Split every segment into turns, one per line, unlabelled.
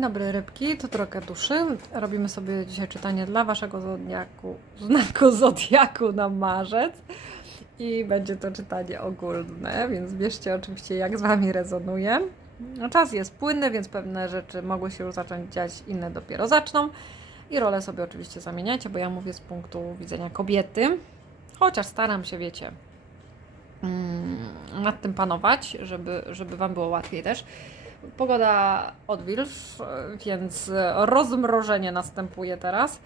Dzień dobry rybki, to trochę duszy. Robimy sobie dzisiaj czytanie dla Waszego zodiaku, znaku zodiaku na marzec. I będzie to czytanie ogólne, więc bierzcie oczywiście jak z Wami rezonuje. No, Czas jest płynny, więc pewne rzeczy mogły się już zacząć dziać, inne dopiero zaczną. I role sobie oczywiście zamieniacie, bo ja mówię z punktu widzenia kobiety. Chociaż staram się, wiecie, mm, nad tym panować, żeby, żeby Wam było łatwiej też. Pogoda odwilż, więc rozmrożenie następuje teraz.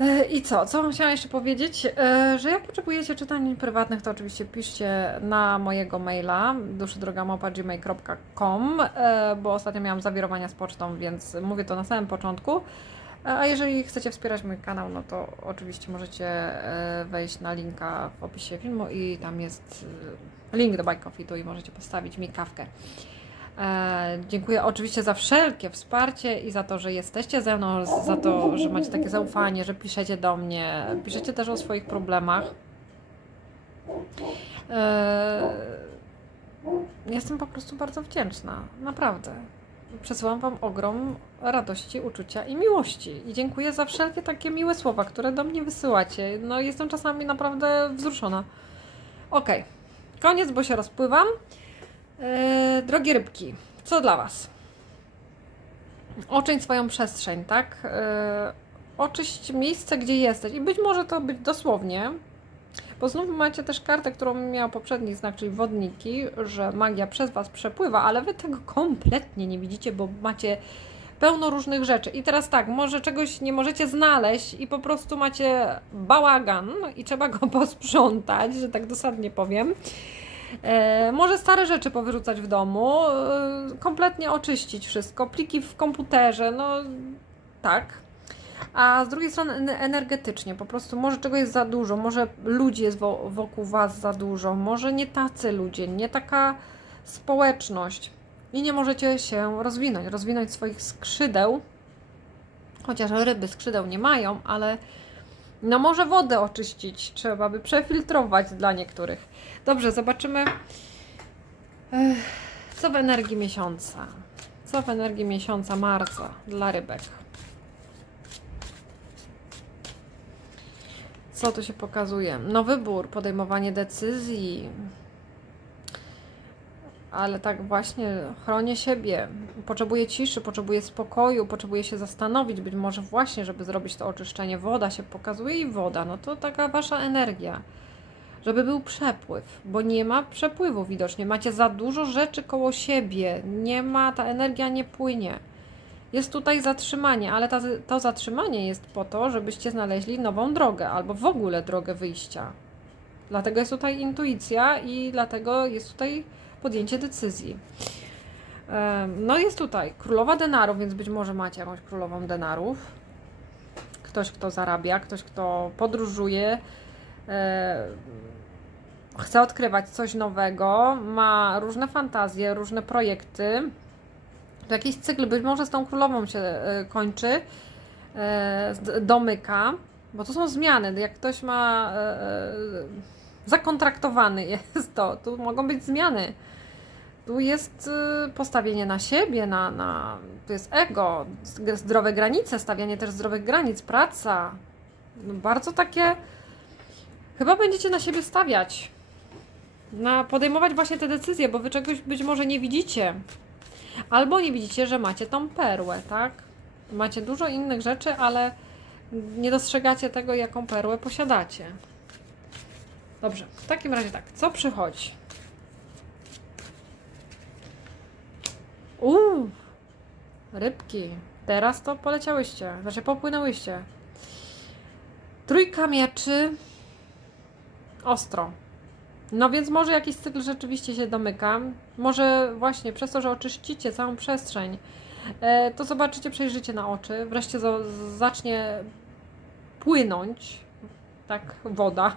E, I co? Co chciałam jeszcze powiedzieć? E, Że jak potrzebujecie czytań prywatnych, to oczywiście piszcie na mojego maila duszydrogamałpa.gmail.com e, bo ostatnio miałam zawirowania z pocztą, więc mówię to na samym początku. E, A jeżeli chcecie wspierać mój kanał, no to oczywiście możecie e, wejść na linka w opisie filmu i tam jest e, link do Buy Coffee tu i możecie postawić mi kawkę. E, dziękuję oczywiście za wszelkie wsparcie i za to, że jesteście ze mną, za to, że macie takie zaufanie, że piszecie do mnie, piszecie też o swoich problemach. E, jestem po prostu bardzo wdzięczna, naprawdę. Przesyłam Wam ogrom radości, uczucia i miłości. I dziękuję za wszelkie takie miłe słowa, które do mnie wysyłacie. No, jestem czasami naprawdę wzruszona. Okej, koniec, bo się rozpływam. E, drogie rybki, co dla Was? Oczyń swoją przestrzeń, tak? E, oczyść miejsce, gdzie jesteś. I być może to być dosłownie, bo znów macie też kartę, którą miał poprzedni znak, czyli wodniki, że magia przez Was przepływa, ale Wy tego kompletnie nie widzicie, bo macie pełno różnych rzeczy. I teraz tak, może czegoś nie możecie znaleźć i po prostu macie bałagan i trzeba go posprzątać, że tak dosadnie powiem. E, może stare rzeczy powyrzucać w domu, e, kompletnie oczyścić wszystko, pliki w komputerze, no tak. A z drugiej strony en- energetycznie, po prostu może czegoś jest za dużo, może ludzi jest wo- wokół Was za dużo, może nie tacy ludzie, nie taka społeczność i nie możecie się rozwinąć, rozwinąć swoich skrzydeł, chociaż ryby skrzydeł nie mają, ale no może wodę oczyścić, trzeba by przefiltrować dla niektórych. Dobrze, zobaczymy, co w energii miesiąca. Co w energii miesiąca marca dla rybek. Co tu się pokazuje? No wybór, podejmowanie decyzji. Ale tak właśnie chronię siebie. Potrzebuję ciszy, potrzebuję spokoju, potrzebuję się zastanowić, być może właśnie, żeby zrobić to oczyszczenie. Woda się pokazuje i woda, no to taka wasza energia. Żeby był przepływ, bo nie ma przepływu widocznie. Macie za dużo rzeczy koło siebie. Nie ma, ta energia nie płynie. Jest tutaj zatrzymanie, ale ta, to zatrzymanie jest po to, żebyście znaleźli nową drogę albo w ogóle drogę wyjścia. Dlatego jest tutaj intuicja i dlatego jest tutaj podjęcie decyzji. No jest tutaj królowa denarów, więc być może macie jakąś królową denarów. Ktoś, kto zarabia, ktoś, kto podróżuje, chce odkrywać coś nowego, ma różne fantazje, różne projekty. To jakiś cykl być może z tą królową się e, kończy, e, domyka, bo to są zmiany. Jak ktoś ma e, e, zakontraktowany jest to, tu mogą być zmiany. Tu jest postawienie na siebie, na, na, tu jest ego, zdrowe granice, stawianie też zdrowych granic, praca. No, bardzo takie. Chyba będziecie na siebie stawiać. Na podejmować właśnie te decyzje, bo wy czegoś być może nie widzicie. Albo nie widzicie, że macie tą perłę, tak? Macie dużo innych rzeczy, ale nie dostrzegacie tego, jaką perłę posiadacie. Dobrze, w takim razie tak, co przychodzi? Uuu, rybki. Teraz to poleciałyście, znaczy popłynęłyście. Trójka mieczy. Ostro. No więc może jakiś cykl rzeczywiście się domyka. Może właśnie przez to, że oczyścicie całą przestrzeń, e, to zobaczycie, przejrzycie na oczy. Wreszcie za- zacznie płynąć, tak, woda,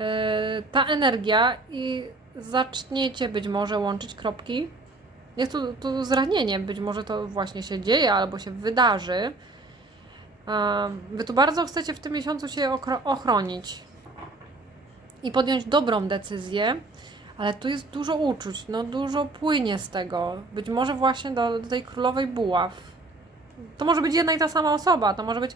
e, ta energia i zaczniecie być może łączyć kropki. Jest tu, tu zranienie, być może to właśnie się dzieje albo się wydarzy. Wy tu bardzo chcecie w tym miesiącu się ochronić i podjąć dobrą decyzję, ale tu jest dużo uczuć, no dużo płynie z tego. Być może właśnie do, do tej królowej buław. To może być jedna i ta sama osoba, to może być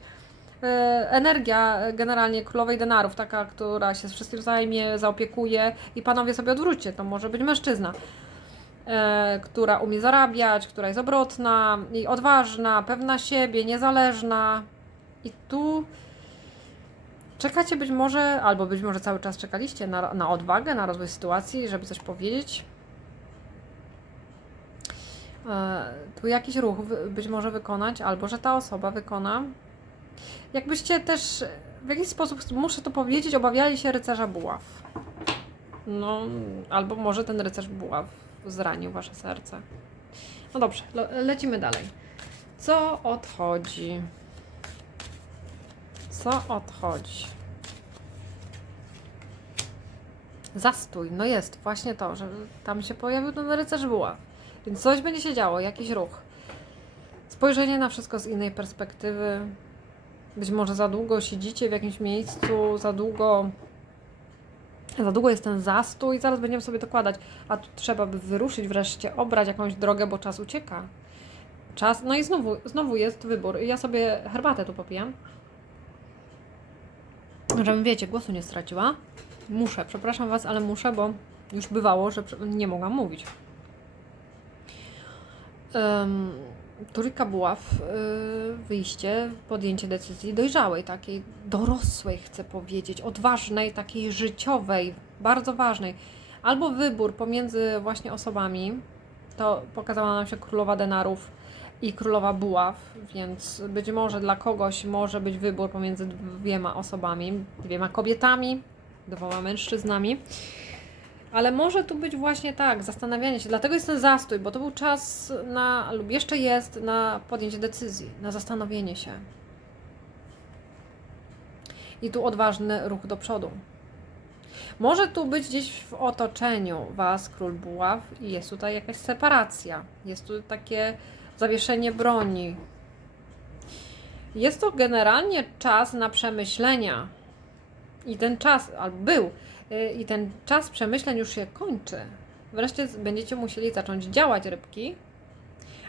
e, energia e, generalnie królowej denarów, taka, która się z wszystkim zajmie, zaopiekuje i panowie sobie odwróćcie, to może być mężczyzna, e, która umie zarabiać, która jest obrotna i odważna, pewna siebie, niezależna. I tu czekacie być może, albo być może cały czas czekaliście na, na odwagę, na rozwój sytuacji, żeby coś powiedzieć. E, tu jakiś ruch być może wykonać, albo że ta osoba wykona. Jakbyście też w jakiś sposób, muszę to powiedzieć, obawiali się rycerza buław. No, albo może ten rycerz buław zranił wasze serce. No dobrze, le- lecimy dalej. Co odchodzi? Co odchodzi? Zastój, no jest, właśnie to, że tam się pojawił ten rycerz buław. Więc coś będzie się działo, jakiś ruch. Spojrzenie na wszystko z innej perspektywy. Być może za długo siedzicie w jakimś miejscu, za długo. Za długo jest ten zastój, zaraz będziemy sobie dokładać. A tu trzeba by wyruszyć wreszcie, obrać jakąś drogę, bo czas ucieka. Czas, no i znowu, znowu jest wybór. Ja sobie herbatę tu popijam. Żebym, wiecie, głosu nie straciła. Muszę, przepraszam Was, ale muszę, bo już bywało, że nie mogłam mówić. Um, Turika Buław, y, wyjście, podjęcie decyzji dojrzałej, takiej dorosłej, chcę powiedzieć, odważnej, takiej życiowej, bardzo ważnej. Albo wybór pomiędzy właśnie osobami, to pokazała nam się królowa denarów i królowa buław, więc być może dla kogoś może być wybór pomiędzy dwiema osobami, dwiema kobietami, dwoma mężczyznami. Ale może tu być właśnie tak, zastanawianie się. Dlatego jest ten zastój, bo to był czas na, lub jeszcze jest, na podjęcie decyzji, na zastanowienie się. I tu odważny ruch do przodu. Może tu być gdzieś w otoczeniu Was król buław i jest tutaj jakaś separacja. Jest tu takie zawieszenie broni. Jest to generalnie czas na przemyślenia. I ten czas, albo był, y, i ten czas przemyśleń już się kończy. Wreszcie będziecie musieli zacząć działać rybki,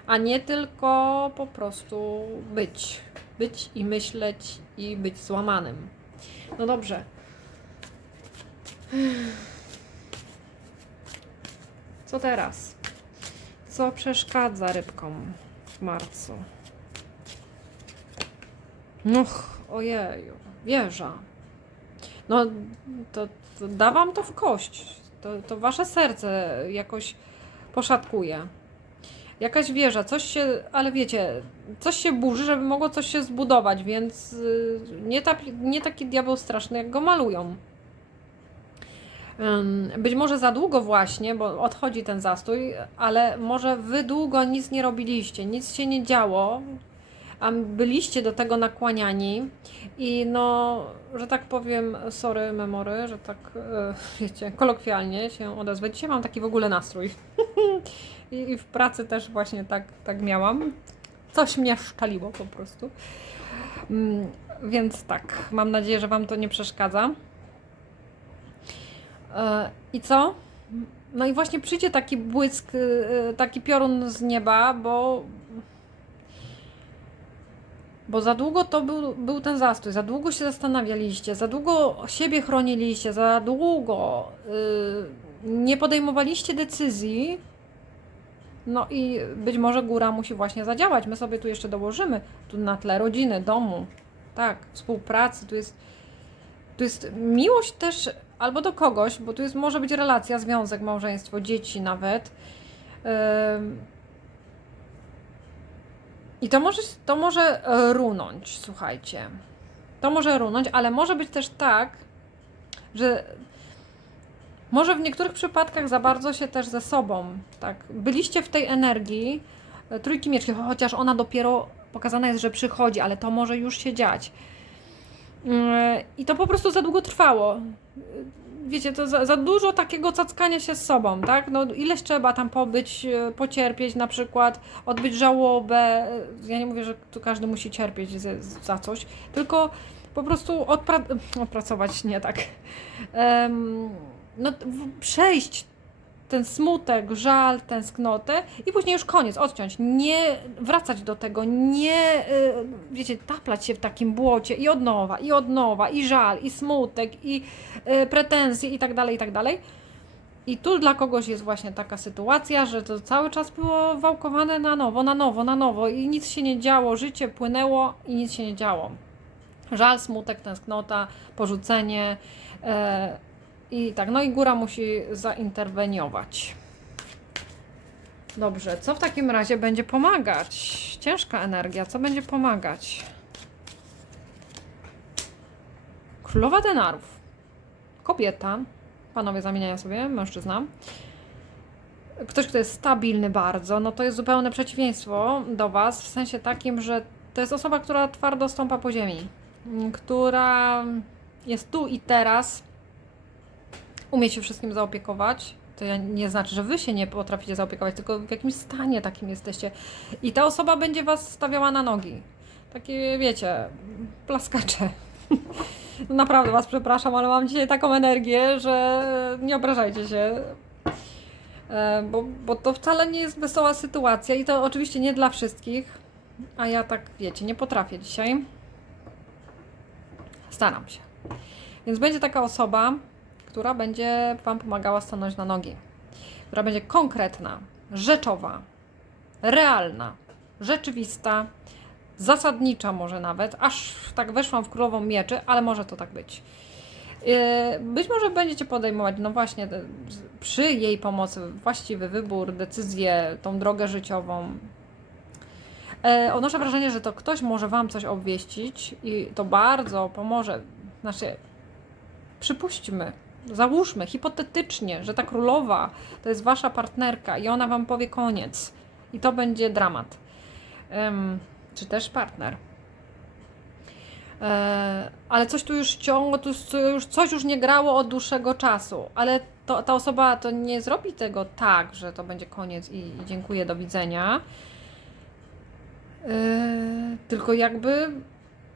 a nie tylko po prostu być. Być i myśleć i być złamanym. No dobrze. Co teraz? Co przeszkadza rybkom w marcu? Nuch, ojeju, wieża. No, to, to da wam to w kość. To, to wasze serce jakoś poszatkuje. Jakaś wieża, coś się, ale wiecie, coś się burzy, żeby mogło coś się zbudować, więc y, nie, ta, nie taki diabeł straszny, jak go malują. Być może za długo właśnie, bo odchodzi ten zastój, ale może wy długo nic nie robiliście, nic się nie działo, a byliście do tego nakłaniani i no, że tak powiem, sorry memory, że tak, e, wiecie, kolokwialnie się odezwę. Dzisiaj mam taki w ogóle nastrój. I, w pracy też właśnie tak, tak miałam. Coś mnie szczeliło po prostu. Mm, Więc tak, mam nadzieję, że Wam to nie przeszkadza. E, I co? No i właśnie przyjdzie taki błysk, e, taki piorun z nieba, bo bo za długo to był, był ten zastój, za długo się zastanawialiście, za długo siebie chroniliście, za długo y, nie podejmowaliście decyzji. No i być może góra musi właśnie zadziałać. My sobie tu jeszcze dołożymy, tu na tle rodziny, domu, tak, współpracy, tu jest, tu jest miłość też albo do kogoś, bo tu jest może być relacja, związek, małżeństwo, dzieci nawet. I to może, to może runąć, słuchajcie. To może runąć, ale może być też tak, że może w niektórych przypadkach za bardzo się też ze sobą, tak, byliście w tej energii e, trójki mieczki, chociaż ona dopiero pokazana jest, że przychodzi, ale to może już się dziać. Mm, I to po prostu za długo trwało. Wiecie, to za, za dużo takiego cackania się z sobą, tak? No ileś trzeba tam pobyć, e, pocierpieć na przykład, odbyć żałobę. E, Ja nie mówię, że tu każdy musi cierpieć za, coś, tylko po prostu odpra- odpracować, nie tak. Em, no, przejść ten smutek, żal, tęsknotę i później już koniec, odciąć. Nie wracać do tego, nie, y, wiecie, taplać się w takim błocie i od nowa, i od nowa, i żal, i smutek, i y, pretensje i tak dalej, i tak dalej. I tu dla kogoś jest właśnie taka sytuacja, że to cały czas było wałkowane na nowo, na nowo, na nowo i nic się nie działo, życie płynęło i nic się nie działo. Żal, smutek, tęsknota, porzucenie e, i tak. No i góra musi zainterweniować. Dobrze, co w takim razie będzie pomagać? Ciężka energia, co będzie pomagać? Królowa denarów. Kobieta. Panowie zamieniają sobie, mężczyzna. Ktoś, kto jest stabilny bardzo, no to jest zupełne przeciwieństwo do Was, w sensie takim, że to jest osoba, która twardo stąpa po ziemi, która jest tu i teraz, umie się wszystkim zaopiekować. To nie znaczy, że Wy się nie potraficie zaopiekować, tylko w jakimś stanie takim jesteście. I ta osoba będzie Was stawiała na nogi. Takie, wiecie, plaskacze. Naprawdę Was przepraszam, ale mam dzisiaj taką energię, że nie obrażajcie się. E, Bo, bo to wcale nie jest wesoła sytuacja i to oczywiście nie dla wszystkich. A ja tak, wiecie, nie potrafię dzisiaj. Staram się. Więc będzie taka osoba, która będzie Wam pomagała stanąć na nogi. Która będzie konkretna, rzeczowa, realna, rzeczywista, zasadnicza może nawet, aż tak weszłam w królową mieczy, ale może to tak być. Yy, Być może będziecie podejmować, no właśnie, przy jej pomocy właściwy wybór, decyzję, tą drogę życiową. E, Odnoszę wrażenie, że to ktoś może Wam coś obwieścić i to bardzo pomoże. Znaczy, przypuśćmy, załóżmy hipotetycznie, że ta królowa to jest Wasza partnerka i ona Wam powie koniec. I to będzie dramat. Em, czy też partner. E, ale coś tu już ciągło, tu już, coś już nie grało od dłuższego czasu, ale to, ta osoba to nie zrobi tego tak, że to będzie koniec i, i dziękuję, do widzenia. E, tylko jakby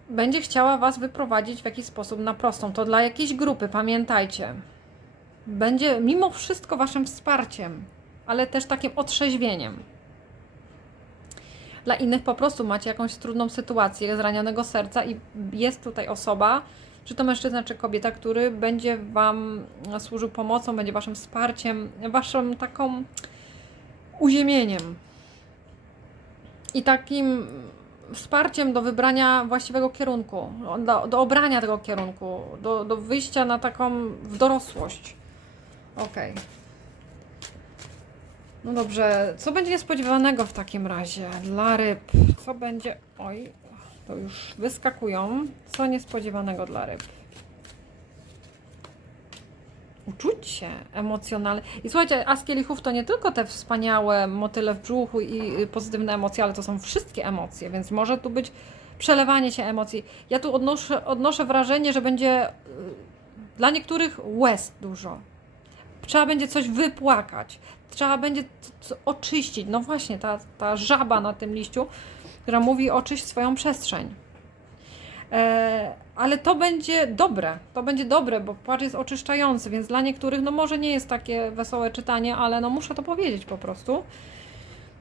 będzie chciała Was wyprowadzić w jakiś sposób na prostą. To dla jakiejś grupy, pamiętajcie. Będzie mimo wszystko Waszym wsparciem, ale też takim otrzeźwieniem. Dla innych po prostu macie jakąś trudną sytuację zranionego serca i jest tutaj osoba, czy to mężczyzna, czy kobieta, który będzie Wam służył pomocą, będzie Waszym wsparciem, Waszym taką uziemieniem i takim wsparciem do wybrania właściwego kierunku, do, do obrania tego kierunku, do, do wyjścia na taką w dorosłość. Okej. No dobrze, co będzie niespodziewanego w takim razie dla ryb? Co będzie. Oj, to już wyskakują. Co niespodziewanego dla ryb? Uczucie emocjonalne. I słuchajcie, a z kielichów to nie tylko te wspaniałe motyle w brzuchu i y, pozytywne emocje, ale to są wszystkie emocje, więc może tu być przelewanie się emocji. Ja tu odnoszę, odnoszę wrażenie, że będzie y, dla niektórych łez dużo. Trzeba będzie coś wypłakać, trzeba będzie oczyścić. No właśnie, ta, ta żaba na tym liściu, która mówi oczyść swoją przestrzeń. E, ale to będzie dobre, to będzie dobre, bo płacz jest oczyszczający, więc dla niektórych no może nie jest takie wesołe czytanie, ale no muszę to powiedzieć po prostu.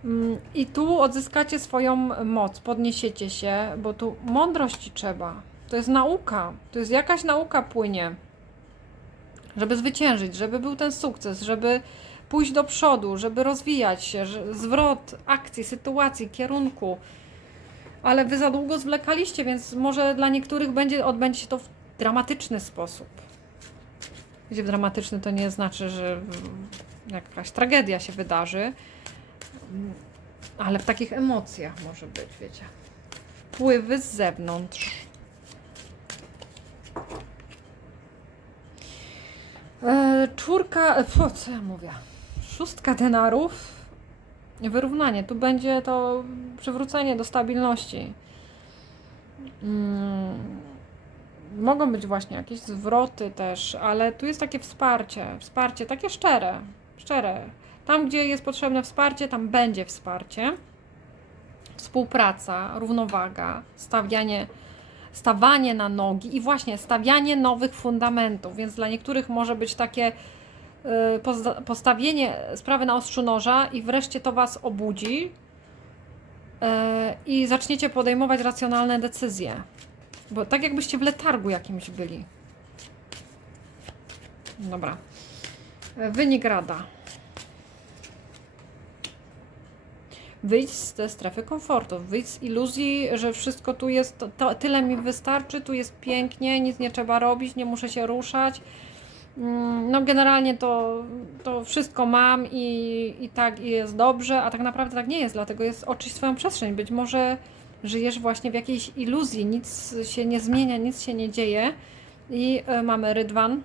Mm, I tu odzyskacie swoją moc, podniesiecie się, bo tu mądrości trzeba. To jest nauka, to jest jakaś nauka płynie żeby zwyciężyć, żeby był ten sukces, żeby pójść do przodu, żeby rozwijać się, że zwrot akcji, sytuacji, kierunku. Ale wy za długo zwlekaliście, więc może dla niektórych będzie, odbędzie się to w dramatyczny sposób. Gdzie dramatyczny to nie znaczy, że jakaś tragedia się wydarzy, ale w takich emocjach może być, wiecie. Wpływy z zewnątrz. E, czwórka, e, co ja mówię? Szóstka denarów. Wyrównanie. Tu będzie to przywrócenie do stabilności. Mm, mogą być właśnie jakieś zwroty też, ale tu jest takie wsparcie. Wsparcie takie szczere. Szczere. Tam, gdzie jest potrzebne wsparcie, tam będzie wsparcie. Współpraca, równowaga, stawianie stawanie na nogi i właśnie stawianie nowych fundamentów. Więc dla niektórych może być takie postawienie sprawy na ostrzu noża i wreszcie to Was obudzi y, i zaczniecie podejmować racjonalne decyzje. Bo tak jakbyście w letargu jakimś byli. Dobra. Y, Wynik rada. Wyjdź z tej strefy komfortu, wyjdź z iluzji, że wszystko tu jest, to, tyle mi wystarczy, tu jest pięknie, nic nie trzeba robić, nie muszę się ruszać. Mm, No generalnie to, to wszystko mam i, i tak i jest dobrze, a tak naprawdę tak nie jest, dlatego jest oczyść swoją przestrzeń. Być może żyjesz właśnie w jakiejś iluzji, nic się nie zmienia, nic się nie dzieje i e, mamy rydwan.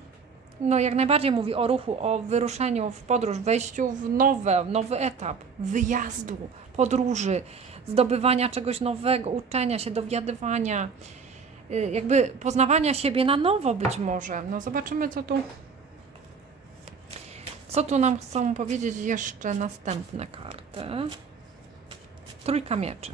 No jak najbardziej mówi o ruchu, o wyruszeniu w podróż, wejściu w nowe, nowy etap, wyjazdu, podróży, zdobywania czegoś nowego, uczenia się, dowiadywania, jakby poznawania siebie na nowo być może. No zobaczymy, co tu, co tu nam chcą powiedzieć jeszcze następne karty. Trójka mieczy.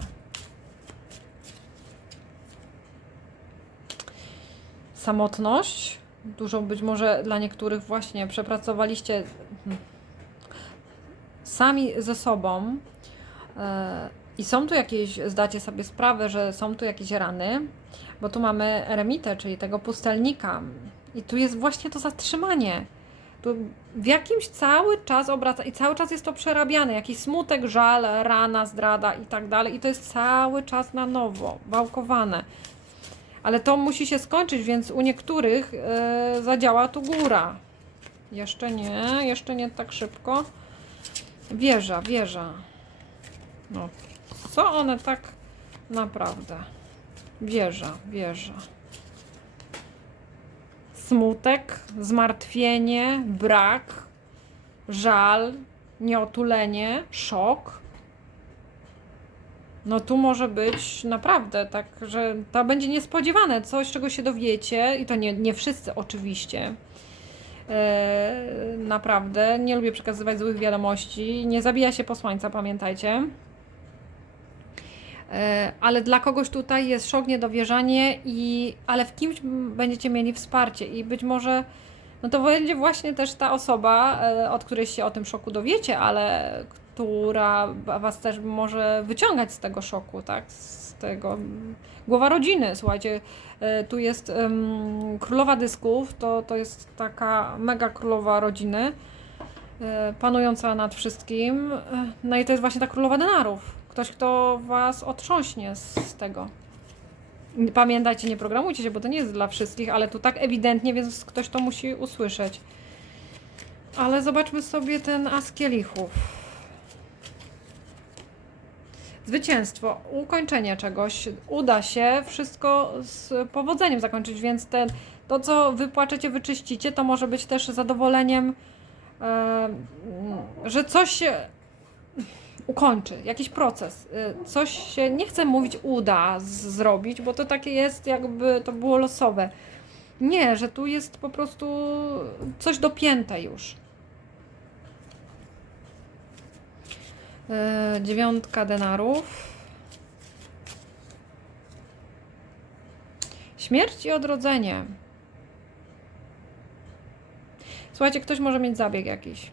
Samotność. Dużo być może dla niektórych właśnie przepracowaliście hmm, sami ze sobą. I są tu jakieś, zdacie sobie sprawę, że są tu jakieś rany, bo tu mamy eremitę, czyli tego pustelnika. I tu jest właśnie to zatrzymanie. Tu w jakimś cały czas obraca i cały czas jest to przerabiane. Jakiś smutek, żal, rana, zdrada i tak dalej. I to jest cały czas na nowo, wałkowane. Ale to musi się skończyć, więc u niektórych e, zadziała tu góra. Jeszcze nie, jeszcze nie tak szybko. Wieża, wieża. No, co one tak naprawdę? Wieża, wieża. Smutek, zmartwienie, brak, żal, nieotulenie, szok. No tu może być naprawdę tak, że to będzie niespodziewane, coś czego się dowiecie i to nie, nie wszyscy oczywiście. E, naprawdę, nie lubię przekazywać złych wiadomości, nie zabija się posłańca, pamiętajcie. E, ale dla kogoś tutaj jest szok, niedowierzanie, i, ale w kimś będziecie mieli wsparcie i być może no to będzie właśnie też ta osoba, e, od której się o tym szoku dowiecie, ale która was też może wyciągać z tego szoku, tak? Z tego głowa rodziny. Słuchajcie, e, tu jest um, królowa dysków, to, to jest taka mega królowa rodziny, panująca nad wszystkim. No i to jest właśnie ta królowa denarów. Ktoś, kto was otrząśnie z, tego. Pamiętajcie, nie programujcie się, bo to nie jest dla wszystkich, ale tu tak ewidentnie, więc ktoś to musi usłyszeć. Ale zobaczmy sobie ten as kielichów. Zwycięstwo, ukończenie czegoś, uda się wszystko z powodzeniem zakończyć, więc ten, to, co wypłaczecie, wyczyścicie, to może być też zadowoleniem, e, że coś się ukończy, jakiś proces, y, coś się, nie chcę mówić uda zrobić, bo to takie jest, jakby to było losowe. Nie, że tu jest po prostu coś dopięte już. E, dziewiątka denarów. Śmierć i odrodzenie. Słuchajcie, ktoś może mieć zabieg jakiś.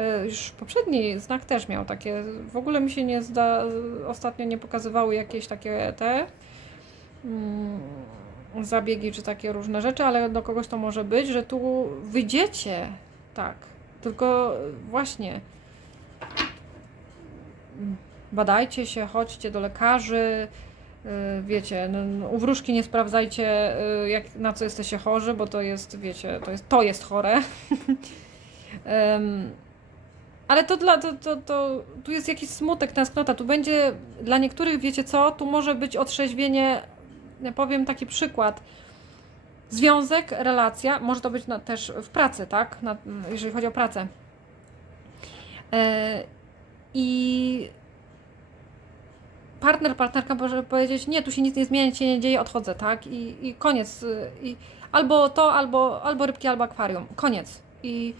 E, Już poprzedni znak też miał takie. W ogóle mi się nie zda, ostatnio nie pokazywały jakieś takie te mm, zabiegi czy takie różne rzeczy, ale do kogoś to może być, że tu wyjdziecie. Tak. Tylko właśnie badajcie się, chodźcie do lekarzy. y, Wiecie, no, u wróżki nie sprawdzajcie, y, jak, na co jesteście chorzy, bo to jest, wiecie, to jest, to jest chore. Em, ale to dla, to, to, to, tu jest jakiś smutek, tęsknota, tu będzie, dla niektórych, wiecie co, tu może być otrzeźwienie, ja powiem taki przykład, związek, relacja, może to być na, też w pracy, tak, na, jeżeli chodzi o pracę. E, I partner, partnerka może powiedzieć, nie, tu się nic nie zmienia, nic się nie dzieje, odchodzę, tak, i, i koniec, y, i albo to, albo, albo rybki, albo akwarium, koniec. I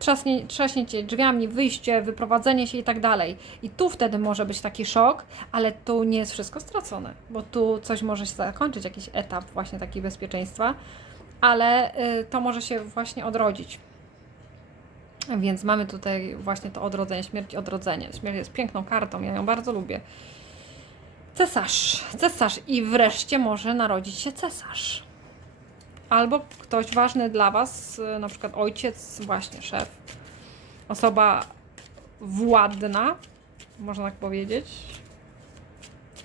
trzaśnie, trzaśnięcie drzwiami, wyjście, wyprowadzenie się i tak dalej. I tu wtedy może być taki szok, ale tu nie jest wszystko stracone, bo tu coś może się zakończyć, jakiś etap właśnie taki bezpieczeństwa. ale y, to może się właśnie odrodzić. Więc mamy tutaj właśnie to odrodzenie, śmierć, odrodzenie. Śmierć jest piękną kartą, ja ją bardzo lubię. Cesarz, cesarz i wreszcie może narodzić się cesarz. Albo ktoś ważny dla Was, y, na przykład ojciec, właśnie szef, osoba władna, można tak powiedzieć.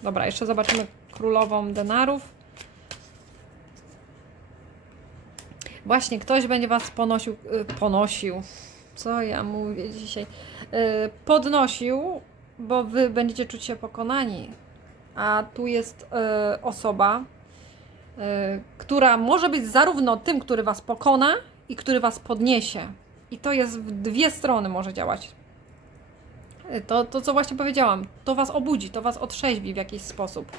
Dobra, jeszcze zobaczymy królową denarów. Właśnie ktoś będzie Was ponosił, y, ponosił. Co ja mówię dzisiaj? Y, Podnosił, bo Wy będziecie czuć się pokonani. A tu jest osoba, która może być zarówno tym, który Was pokona i który Was podniesie. I to jest w dwie strony może działać. Y, To, to co właśnie powiedziałam, to Was obudzi, to Was otrzeźwi w jakiś sposób.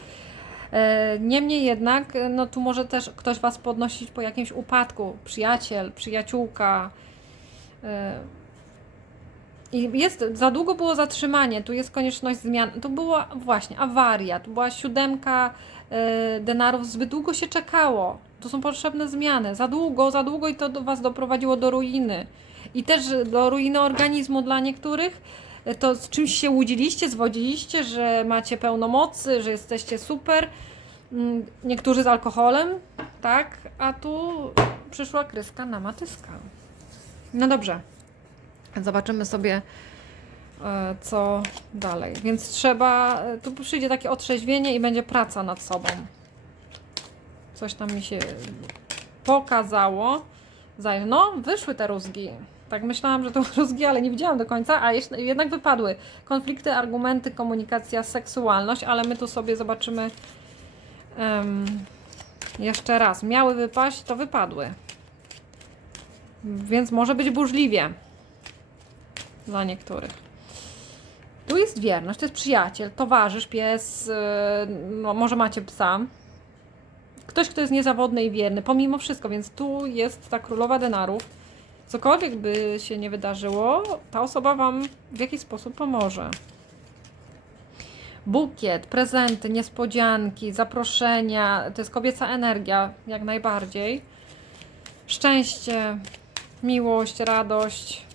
E, Niemniej jednak, no tu może też ktoś Was podnosić po jakimś upadku, przyjaciel, przyjaciółka. I jest, za długo było zatrzymanie, tu jest konieczność zmian. To była właśnie awaria, tu była siódemka denarów, zbyt długo się czekało. Tu są potrzebne zmiany, za długo, za długo i to do Was doprowadziło do ruiny. I też do ruiny organizmu dla niektórych to z czymś się łudziliście, zwodziliście, że macie pełno mocy, że jesteście super. Mm, Niektórzy z alkoholem, tak, a tu przyszła kryska na matyska. No dobrze, zobaczymy sobie, e, co dalej. Więc trzeba, e, tu przyjdzie takie otrzeźwienie i będzie praca nad sobą. Coś tam mi się pokazało. No, wyszły te rózgi. Tak myślałam, że to rózgi, ale nie widziałam do końca, a jednak wypadły. Konflikty, argumenty, komunikacja, seksualność, ale my tu sobie zobaczymy em, jeszcze raz. Miały wypaść, to wypadły. Więc może być burzliwie dla niektórych. Tu jest wierność, to jest przyjaciel, towarzysz, pies, yy, no może macie psa. Ktoś, kto jest niezawodny i wierny, pomimo wszystko, więc tu jest ta królowa denarów. Cokolwiek by się nie wydarzyło, ta osoba Wam w jakiś sposób pomoże. Bukiet, prezenty, niespodzianki, zaproszenia, to jest kobieca energia, jak najbardziej. Szczęście, miłość, radość.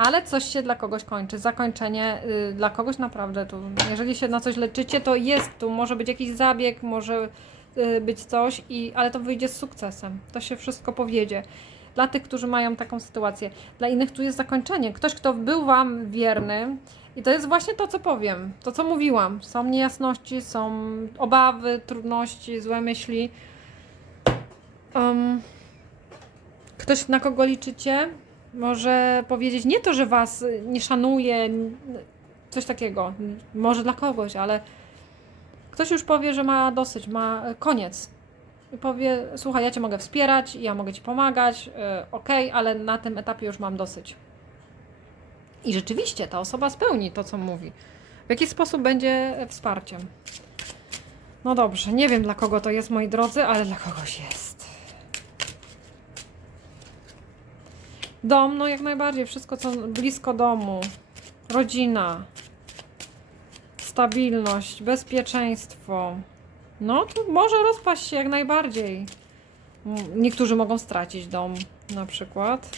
Ale coś się dla kogoś kończy. Zakończenie y, dla kogoś naprawdę tu. Jeżeli się na coś leczycie, to jest tu. Może być jakiś zabieg, może y, być coś, i, ale to wyjdzie z sukcesem. To się wszystko powiedzie. Dla tych, którzy mają taką sytuację. Dla innych tu jest zakończenie. Ktoś, kto był Wam wierny, i to jest właśnie to, co powiem, to, co mówiłam. Są niejasności, są obawy, trudności, złe myśli. Um, ktoś, na kogo liczycie, może powiedzieć nie to, że Was nie szanuje, coś takiego. Może dla kogoś, ale ktoś już powie, że ma dosyć, ma koniec. I powie: Słuchaj, ja Cię mogę wspierać, ja mogę Ci pomagać, e, okej, ale na tym etapie już mam dosyć. I rzeczywiście ta osoba spełni to, co mówi. W jaki sposób będzie wsparciem? No dobrze, nie wiem dla kogo to jest, moi drodzy, ale dla kogoś jest. Dom, no jak najbardziej, wszystko co blisko domu, rodzina, stabilność, bezpieczeństwo. No, tu może rozpaść się jak najbardziej. Niektórzy mogą stracić dom, na przykład.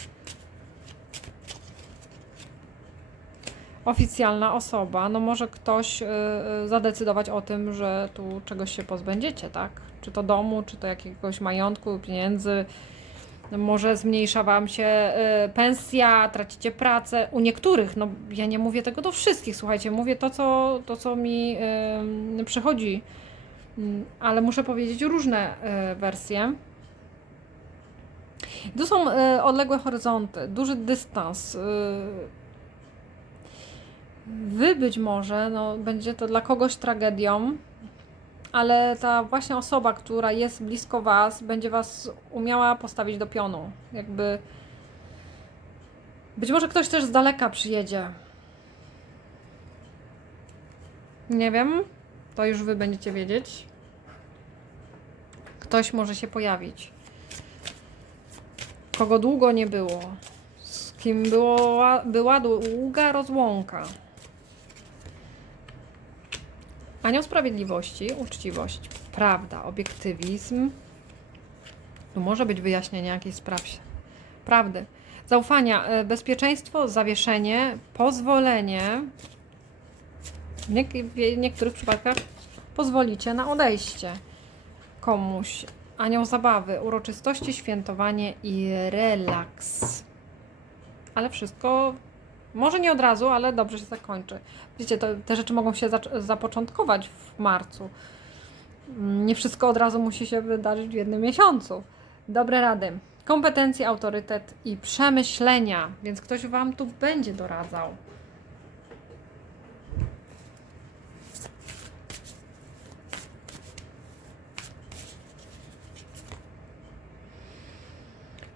oficjalna osoba, no może ktoś y, y, zadecydować o tym, że tu czegoś się pozbędziecie, tak? Czy to domu, czy to jakiegoś majątku, pieniędzy. Może zmniejsza Wam się y, pensja, tracicie pracę. U niektórych, no ja nie mówię tego do wszystkich, słuchajcie, mówię to, co, to, co mi y, przychodzi, Mm, ale muszę powiedzieć różne y, wersje. Tu są odległe horyzonty, duży dystans. Wy być może, no, będzie to dla kogoś tragedią, ale ta właśnie osoba, która jest blisko Was, będzie Was umiała postawić do pionu. Jakby. Być może ktoś też z daleka przyjedzie. Nie wiem, to już Wy będziecie wiedzieć. Ktoś może się pojawić. Kogo długo nie było. Z kim było, była długa rozłąka. Anioł Sprawiedliwości, uczciwość, prawda, obiektywizm. Tu może być wyjaśnienie jakiejś spraw, prawdy. Zaufania, e, bezpieczeństwo, zawieszenie, pozwolenie. W niektórych przypadkach pozwolicie na odejście komuś. Anioł zabawy, uroczystości, świętowanie i relaks. Ale wszystko może nie od razu, ale dobrze się zakończy. Wiecie, to, te rzeczy mogą się zapoczątkować w marcu. Mm, Nie wszystko od razu musi się wydarzyć w jednym miesiącu. Dobre rady. Kompetencje, autorytet i przemyślenia, więc ktoś Wam tu będzie doradzał.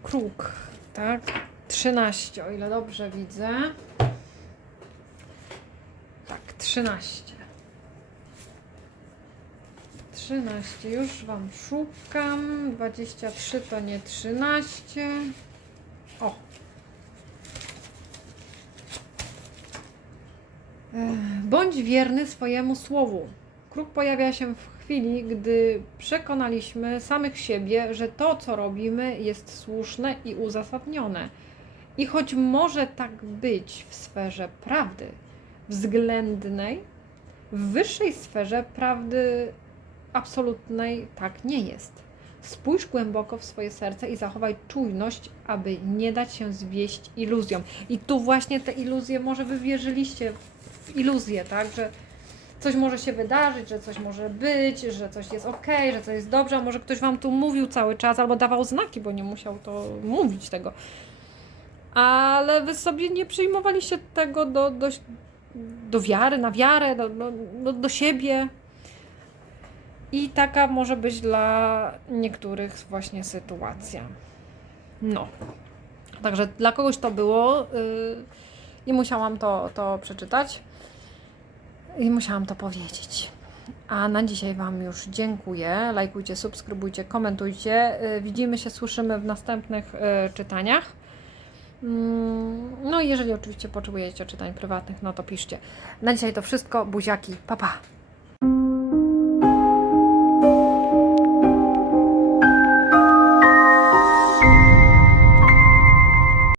Kruk, tak? 13, o ile dobrze widzę. Tak, 13. 13, już Wam szukam. 23 to nie 13. O. Bądź wierny swojemu słowu. Kruk pojawia się w chwili, gdy przekonaliśmy samych siebie, że to, co robimy, jest słuszne i uzasadnione. I choć może tak być w sferze prawdy względnej, w wyższej sferze prawdy absolutnej tak nie jest. Spójrz głęboko w swoje serce i zachowaj czujność, aby nie dać się zwieść iluzjom. I tu właśnie te iluzje, może wy wierzyliście w iluzje, tak, że coś może się wydarzyć, że coś może być, że coś jest ok, że coś jest dobrze, a może ktoś wam tu mówił cały czas albo dawał znaki, bo nie musiał to mówić tego. Ale wy sobie nie przyjmowaliście tego do, do, do wiary, na wiarę, do, do, do, siebie. I taka może być dla niektórych właśnie sytuacja. No. Także dla kogoś to było yy, i musiałam to, to przeczytać. I musiałam to powiedzieć. A na dzisiaj Wam już dziękuję. Lajkujcie, subskrybujcie, komentujcie. Yy, Widzimy się, słyszymy w następnych yy, czytaniach. Mm, no i jeżeli oczywiście potrzebujecie czytań prywatnych, no to piszcie. Na dzisiaj to wszystko. Buziaki. Pa, pa.